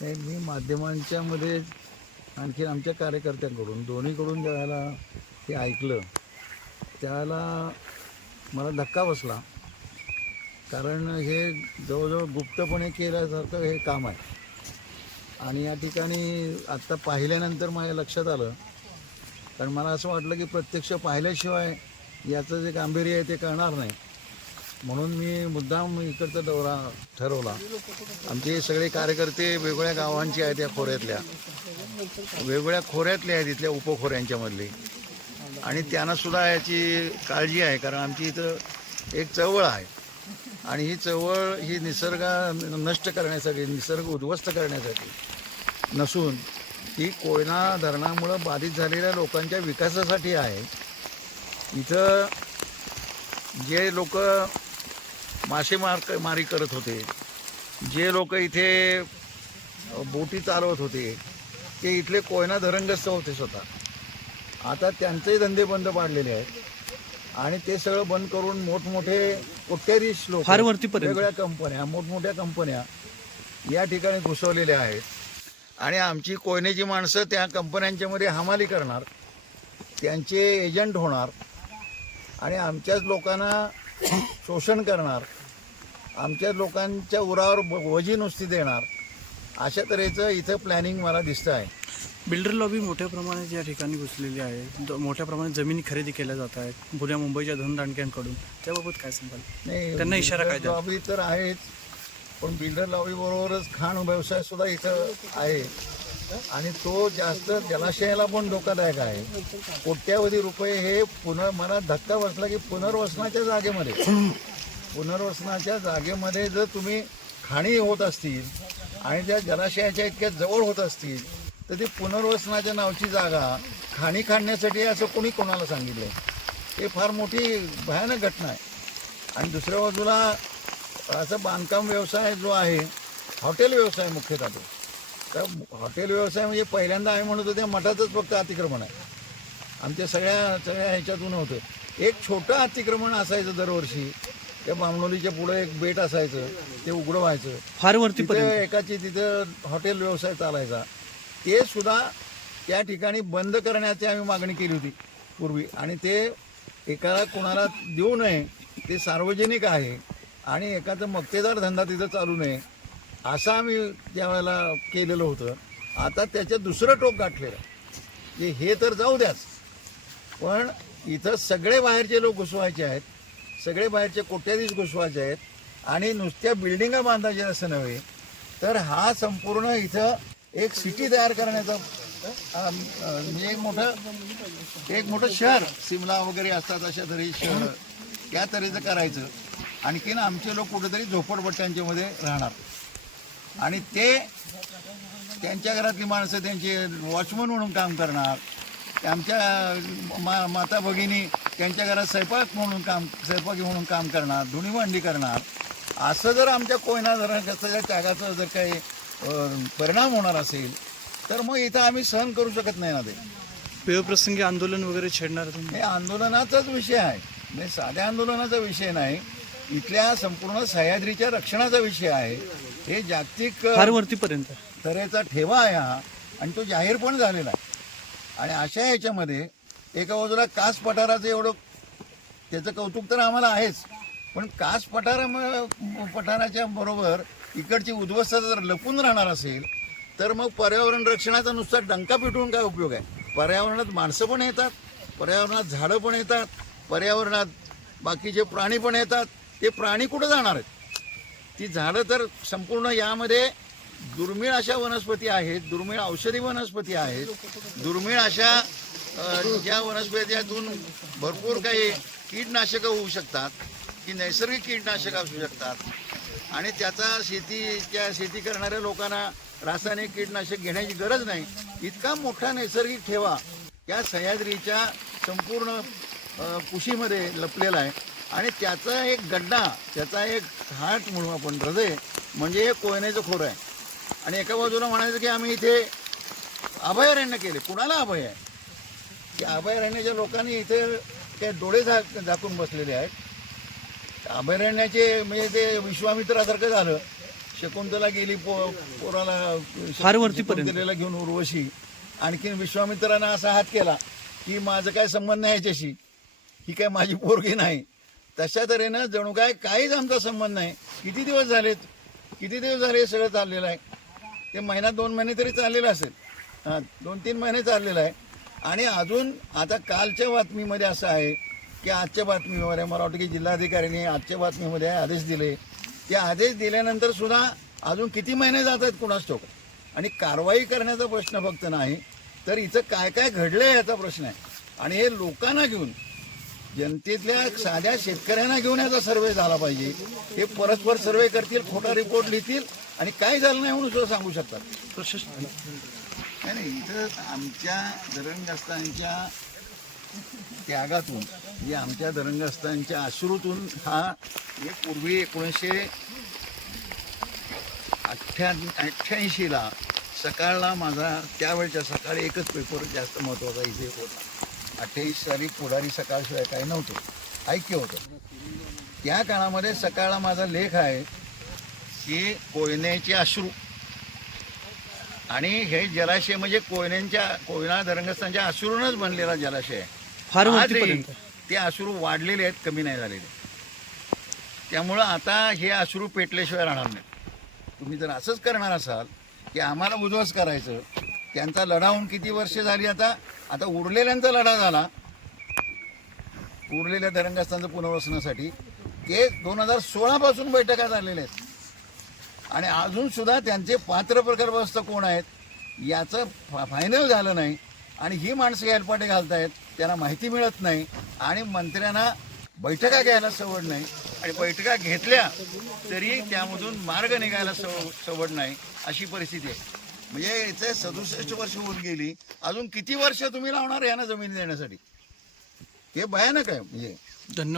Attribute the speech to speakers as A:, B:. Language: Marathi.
A: नाही मी माध्यमांच्या मध्ये आणखी आमच्या कार्यकर्त्यांकडून दोन्हीकडून ज्यावेळेला हे ऐकलं त्यावेळेला मला धक्का बसला. कारण हे जवळजवळ गुप्तपणे केल्यासारखं हे काम आहे. आणि या ठिकाणी आत्ता पाहिल्यानंतर माझ्या लक्षात आलं. कारण मला असं वाटलं की प्रत्यक्ष पाहिल्याशिवाय याचं जे गांभीर्य आहे ते कळणार नाही. म्हणून मी मुद्दाम इकडचा दौरा ठरवला. आमचे सगळे कार्यकर्ते वेगवेगळ्या गावांचे आहेत या खोऱ्यातल्या. वेगवेगळ्या खोऱ्यातले आहेत इथल्या उपखोऱ्यांच्या मधले. आणि त्यांना सुद्धा याची काळजी आहे कारण आमची इथं एक चळवळ आहे. आणि ही चळवळ ही निसर्ग नष्ट करण्यासाठी निसर्ग उद्ध्वस्त करण्यासाठी नसून ही कोयना धरणामुळं बाधित झालेल्या लोकांच्या विकासासाठी आहे. इथं जे लोक मासेमार मारी करत होते. जे लोक इथे बोटी चालवत होते ते इथले कोयना धरणग्रस्त होते स्वतः. आता त्यांचे धंदे बंद पाडलेले आहेत. आणि ते सगळं बंद करून मोठमोठे कोट्याधीश लोक. वेगवेगळ्या कंपन्या मोठमोठ्या कंपन्या या ठिकाणी घुसवलेल्या आहेत. आणि आमची कोयनेची माणसं त्या कंपन्यांच्या मध्ये हमाली करणार त्यांचे एजंट होणार आणि आमच्याच लोकांना शोषण करणार आमच्या लोकांच्या उरावर वजी नुसती देणार. अशा तऱ्हेचं इथं प्लॅनिंग मला दिसतं आहे.
B: बिल्डर लॉबी मोठ्या प्रमाणात या ठिकाणी घुसलेली आहे द- मोठ्या प्रमाणात जमिनी खरेदी केल्या जात आहेत पुण्या मुंबईच्या धनदांडक्यांकडून. त्याबाबत काय सांगाल?
A: नाही
B: त्यांना इशारा काय द्याल?
A: लॉबी तर आहेच पण बिल्डर लॉबी बरोबरच खाण व्यवसाय सुद्धा इथं आहे. आणि तो जास्त जलाशयाला पण धोकादायक आहे. कोट्यावधी रुपये हे पुनर् मला धक्का बसला की पुनर्वसनाच्या जागेमध्ये. पुनर्वसनाच्या जागेमध्ये जर तुम्ही खाणी होत असतील आणि त्या जलाशयाच्या इतक्या जवळ होत असतील तर ती पुनर्वसनाच्या नावची जागा खाणी खाणण्यासाठी असं कोणी कोणाला सांगितलं? आहे हे फार मोठी भयानक घटना आहे. आणि दुसऱ्या बाजूला असं बांधकाम व्यवसाय जो आहे हॉटेल व्यवसाय मुख्यतः तो. तर हॉटेल व्यवसाय म्हणजे पहिल्यांदा आम्ही म्हणत होतो मठातच फक्त अतिक्रमण आहे. आमच्या सगळ्या सगळ्या ह्याच्यातून होतं. एक छोटं अतिक्रमण असायचं दरवर्षी. त्या बामणोलीच्या पुढे एक बेट असायचं ते उघडं व्हायचं.
B: फार
A: तिथे
B: वरतीपर्यंत
A: एकाची तिथं हॉटेल व्यवसाय चालायचा. ते सुद्धा त्या ठिकाणी बंद करण्याची आम्ही मागणी केली होती पूर्वी. आणि ते एकाला कोणाला देऊ नये ते सार्वजनिक आहे. आणि एखादा मक्तेदार धंदा तिथं चालू नये असं आम्ही त्यावेळेला केलेलं होतं. आता त्याचं दुसरं टोक गाठलेलं आहे. की हे तर जाऊ द्याच. पण इथं सगळे बाहेरचे लोक घुसवायचे आहेत. सगळे बाहेरचे कोट्याधीश घुसवायचे आहेत आणि नुसत्या बिल्डिंगा बांधायच्या असं नव्हे. तर हा संपूर्ण इथं एक सिटी तयार करण्याचा म्हणजे एक मोठं एक मोठं शहर सिमला वगैरे असतात अशा तरी शहर त्या तऱ्हेचं करायचं. आणखीन आमचे लोक कुठेतरी झोपडपट्ट्यांच्यामध्ये राहणार. आणि ते त्यांच्या घरातली माणसं त्यांचे वॉचमन म्हणून काम करणार. आमच्या मा माता भगिनी त्यांच्या घरात स्वयंपाक म्हणून काम स्वयंपाकी म्हणून काम करणार धुणी भांडी करणार असं जर आमच्या कोयना धरणाच्या त्यागाचा जर काही परिणाम होणार असेल तर मग इथं आम्ही सहन करू शकत नाही ना ते.
B: पेयप्रसंगी आंदोलन वगैरे छेडणार
A: हे आंदोलनाचाच विषय आहे. म्हणजे साध्या आंदोलनाचा विषय नाही. इथल्या संपूर्ण सह्याद्रीच्या रक्षणाचा विषय आहे. हे जागतिक
B: वरतीपर्यंत
A: तऱ्हेचा ठेवा आहे हा. आणि तो जाहीर पण झालेला आहे. आणि अशा ह्याच्यामध्ये एका बाजूला कास पठाराचं एवढं त्याचं कौतुक तर आम्हाला आहेच. पण कास पठारा पठाराच्या बरोबर इकडची उद्ध्वस्तता जर लपून राहणार असेल तर मग पर्यावरण रक्षणाचा नुसता डंका पिटवून काय उपयोग आहे? पर्यावरणात माणसं पण येतात पर्यावरणात झाडं पण येतात पर्यावरणात बाकीचे प्राणी पण येतात ते प्राणी कुठं जाणार आहेत? ती झाडं तर संपूर्ण यामध्ये दुर्मिळ अशा वनस्पती आहेत दुर्मिळ औषधी वनस्पती आहेत दुर्मिळ अशा अ, ज्या वनस्पतीतून भरपूर काही कीटनाशकं होऊ शकतात की नैसर्गिक कीटनाशकं असू शकतात. आणि त्याचा शेतीच्या शेती करणाऱ्या लोकांना रासायनिक कीटनाशक घेण्याची गरज नाही. इतका मोठा नैसर्गिक ठेवा या सह्याद्रीच्या संपूर्ण कुशीमध्ये लपलेला आहे. आणि त्याचा एक गड्डा त्याचा एक हार्ट म्हणू आपण हृदय म्हणजे हे कोयनेचं खोरं आहे. आणि एका बाजूला म्हणायचं की आम्ही इथे अभयारण्य केले. कुणाला अभय आहे? की अभयारण्याच्या लोकांनी इथे ते डोळे झाक झाकून बसलेले आहेत. अभयारण्याचे म्हणजे ते विश्वामित्रासारखं झालं. शकुंतला गेली पो पोराला. शकुंतलेला घेऊन उर्वशी. आणखीन विश्वामित्रानं असा हात केला की माझं काय संबंध नाही याच्याशी? ही काय माझी पोरगी नाही. तशा तऱ्हेनं जणू काय काहीच आमचा संबंध नाही. किती दिवस झालेत? किती दिवस झाले सगळं चाललेलं आहे? ते महिना दोन महिने तरी चाललेलं असेल. हां दोन तीन महिने चाललेलं आहे. आणि अजून आता कालच्या बातमीमध्ये असं आहे की आजच्या बातमीवर मला वाटतं की जिल्हाधिकाऱ्यांनी आजच्या बातमीमध्ये आदेश दिले. ते आदेश दिल्यानंतर सुद्धा अजून किती महिने जात आहेत कुणास ठाऊक? आणि कारवाई करण्याचा प्रश्न फक्त नाही तर इथं काय काय घडलं आहे याचा प्रश्न आहे. आणि हे लोकांना घेऊन जनतेतल्या साध्या शेतकऱ्यांना घेऊन याचा सर्वे झाला पाहिजे. हे परस्पर सर्वे करतील खोटा रिपोर्ट लिहितील आणि काय झालं नाही म्हणून सुद्धा सांगू शकतात.
B: प्रशासन
A: नाही नाही इथं आमच्या धरणग्रस्तांच्या त्यागातून जे आमच्या धरणग्रस्तांच्या अश्रूतून हा हे पूर्वी एकोणीसशे अठ्ठ्या अठ्ठ्याऐंशीला सकाळला माझा त्यावेळच्या सकाळी एकच पेपर जास्त महत्त्वाचा इथे होता. अठ्ठ्याऐंशी साली पुढारी सकाळशिवाय काही नव्हतं ऐक्य होतं. त्या काळामध्ये सकाळला माझा लेख आहे की कोयनेचे अश्रू आणि हे जलाशय म्हणजे कोयन्यांच्या कोयना धरणग्रस्तांच्या अश्रूनच बनलेला जलाशय आहे.
B: फार
A: आजही ते अश्रू वाढलेले आहेत कमी नाही झालेले. त्यामुळं आता हे अश्रू पेटल्याशिवाय राहणार नाही तुम्ही जर असंच करणार असाल की आम्हाला उद्ध्वस्त करायचं त्यांचा लढा होऊन किती वर्ष झाली आता? आता उरलेल्यांचा लढा झाला. उरलेल्या धरणग्रस्तांचं पुनर्वसनासाठी ते दोन हजार सोळापासून बैठका झालेल्या आहेत. आणि अजून सुद्धा त्यांचे पात्र प्रकारग्रस्त कोण आहेत याचं फा- फायनल झालं नाही. आणि ही माणसं हेलपाटे घालतायत त्यांना माहिती मिळत नाही आणि मंत्र्यांना बैठका घ्यायला सवड नाही. आणि बैठका घेतल्या तरी त्यामधून मार्ग निघायला सव सवड नाही अशी परिस्थिती आहे. म्हणजे इथे सदुसष्ट वर्ष होऊन गेली. अजून किती वर्ष तुम्ही लावणार यांना जमीन देण्यासाठी? हे भयानक आहे म्हणजे.
B: धन्यवाद.